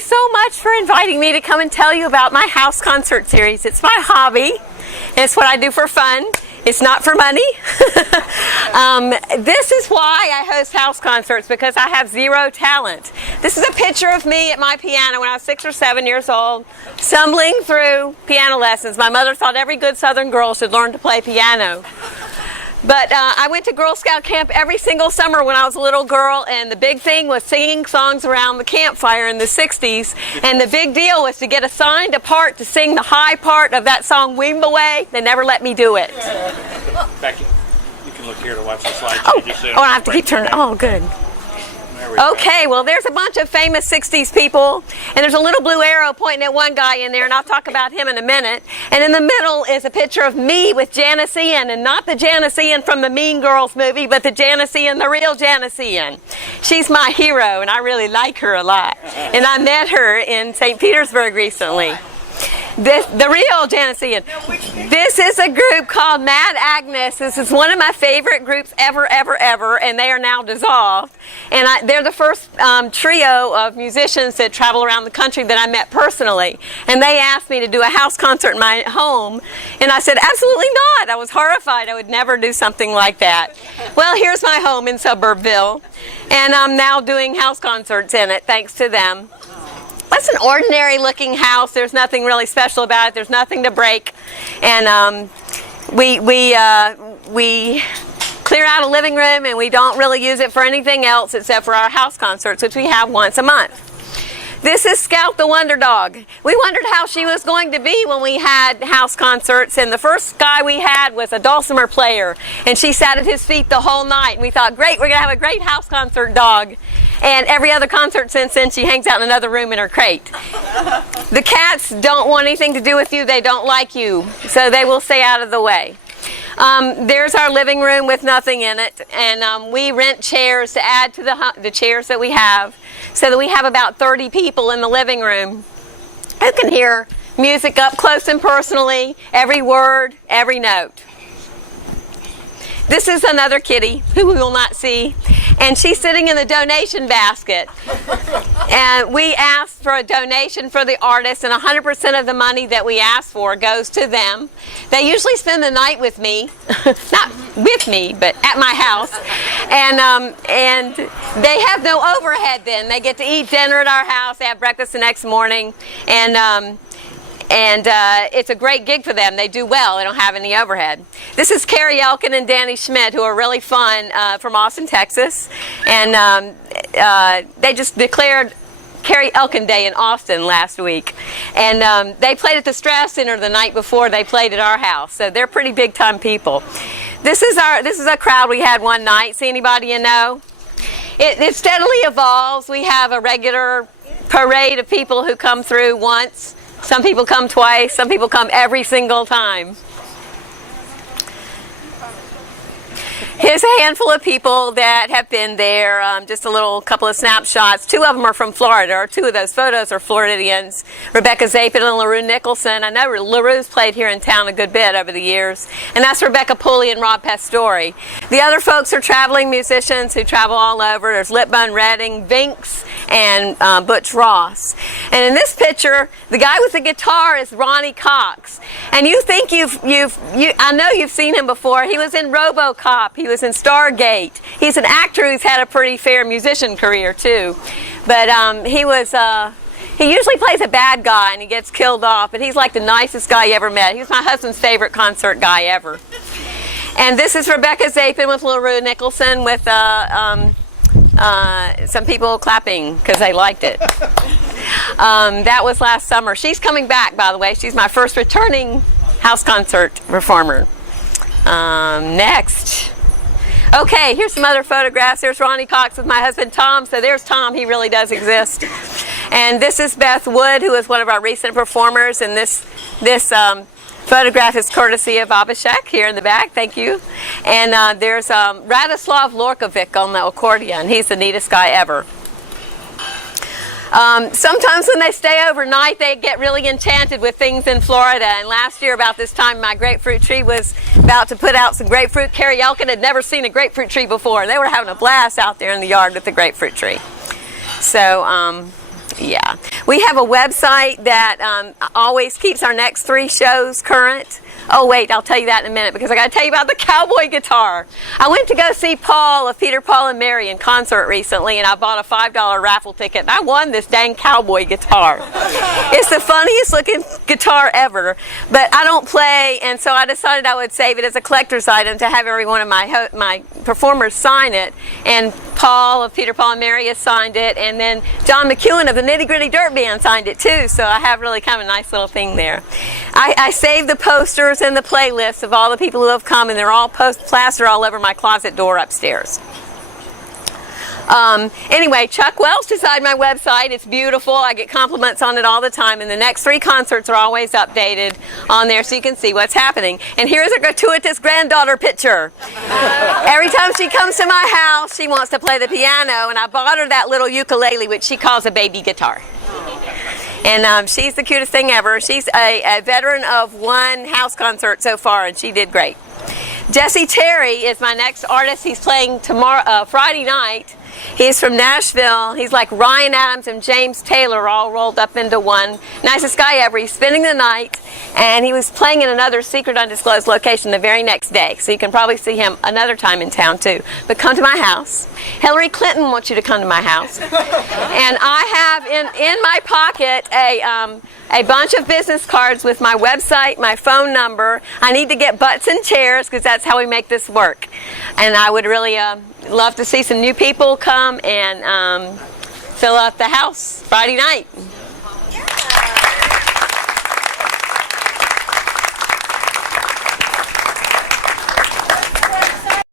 you so much for inviting me to come and tell you about my house concert series. It's my hobby. It's what I do for fun. It's not for money. This is why I host house concerts, because I have zero talent. This is a picture of me at my piano when I was 6 or 7 years old, stumbling through piano lessons. My mother thought every good Southern girl should learn to play piano. But I went to Girl Scout camp every single summer when I was a little girl, and the big thing was singing songs around the campfire in the 60s. And the big deal was to get assigned a part to sing the high part of that song, Weem Away. They never let me do it. Becky, you can look here to watch the slide. I have to keep turning. Oh, good. Okay, well, there's a bunch of famous 60s people, and there's a little blue arrow pointing at one guy in there, and I'll talk about him in a minute. And in the middle is a picture of me with Janice Ian, and not the Janice Ian from the Mean Girls movie, but the Janice Ian, the real Janice Ian. She's my hero, and I really like her a lot. And I met her in St. Petersburg recently. The real Janice Ian. This is a group called Mad Agnes. This is one of my favorite groups ever, and they are now dissolved. And they're the first trio of musicians that travel around the country that I met personally. And they asked me to do a house concert in my home, and I said, absolutely not. I was horrified. I would never do something like that. Well, here's my home in Suburbville, and I'm now doing house concerts in it, thanks to them. That's an ordinary looking house. There's nothing really special about it. There's nothing to break. And we clear out a living room, and we don't really use it for anything else except for our house concerts, which we have once a month. This is Scout the Wonder Dog. We wondered how she was going to be when we had house concerts, and the first guy we had was a dulcimer player, and she sat at his feet the whole night, and we thought, great, we're going to have a great house concert dog. And every other concert since then, she hangs out in another room in her crate. The cats don't want anything to do with you. They don't like you, so they will stay out of the way. There's our living room with nothing in it, and we rent chairs to add to the chairs that we have, so that we have about 30 people in the living room who can hear music up close and personally, every word, every note. This is another kitty who we will not see, and she's sitting in the donation basket. And we asked for a donation for the artist, and 100% of the money that we asked for goes to them. They usually spend the night with me, not with me, but at my house. And they have no overhead then. They get to eat dinner at our house, they have breakfast the next morning, and it's a great gig for them. They do well. They don't have any overhead. This is Carrie Elkin and Danny Schmidt, who are really fun, from Austin, Texas. And they just declared Carrie Elkin Day in Austin last week. And they played at the Strauss Center the night before they played at our house. So they're pretty big-time people. This is a crowd we had one night. See anybody you know? It steadily evolves. We have a regular parade of people who come through once. Some people come twice. Some people come every single time. Here's a handful of people that have been there, just a couple of snapshots. 2 of them are from Florida, or 2 of those photos are Floridians. Rebecca Zapin and LaRue Nicholson. I know LaRue's played here in town a good bit over the years. And that's Rebecca Pulley and Rob Pastore. The other folks are traveling musicians who travel all over. There's Lipbun Redding, Vinks, and Butch Ross. And in this picture, the guy with the guitar is Ronnie Cox. And you think I know you've seen him before. He was in RoboCop. He was in Stargate. He's an actor who's had a pretty fair musician career too. But he usually plays a bad guy and he gets killed off, but he's like the nicest guy you ever met. He was my husband's favorite concert guy ever. And this is Rebecca Zapin with LaRue Nicholson with some people clapping because they liked it. That was last summer. She's coming back, by the way. She's my first returning house concert performer. Next. Okay, here's some other photographs. There's Ronnie Cox with my husband Tom. So there's Tom. He really does exist. And this is Beth Wood, who is one of our recent performers. And this photograph is courtesy of Abhishek here in the back. Thank you. And there's Radoslav Lorkovic on the accordion. He's the neatest guy ever. Sometimes when they stay overnight, they get really enchanted with things in Florida. And last year, about this time, my grapefruit tree was about to put out some grapefruit. Carrie Elkin had never seen a grapefruit tree before. They were having a blast out there in the yard with the grapefruit tree. So Yeah. We have a website that always keeps our next 3 shows current. Oh, wait, I'll tell you that in a minute because I got to tell you about the cowboy guitar. I went to go see Paul of Peter, Paul, and Mary in concert recently, and I bought a $5 raffle ticket, and I won this dang cowboy guitar. It's the funniest looking guitar ever, but I don't play, and so I decided I would save it as a collector's item to have every one of my performers sign it, and Paul of Peter, Paul, and Mary has signed it, and then John McEwen of the Nitty Gritty Dirt Band signed it too, so I have really kind of a nice little thing there. I saved the posters and the playlists of all the people who have come, and they're all plastered all over my closet door upstairs. Anyway, Chuck Welch designed my website. It's beautiful. I get compliments on it all the time, and the next 3 concerts are always updated on there so you can see what's happening. And here's a gratuitous granddaughter picture. Every time she comes to my house, she wants to play the piano, and I bought her that little ukulele, which she calls a baby guitar. And she's the cutest thing ever. She's a veteran of 1 house concert so far, and she did great. Jesse Terry is my next artist. He's playing tomorrow, Friday night. He's from Nashville. He's like Ryan Adams and James Taylor all rolled up into one. Nicest guy ever. He's spending the night, and he was playing in another secret undisclosed location the very next day. So you can probably see him another time in town too. But come to my house. Hillary Clinton wants you to come to my house. And I have in my pocket a bunch of business cards with my website, my phone number. I need to get butts and chairs because that's how we make this work. And I would really love to see some new people come and fill up the house Friday night.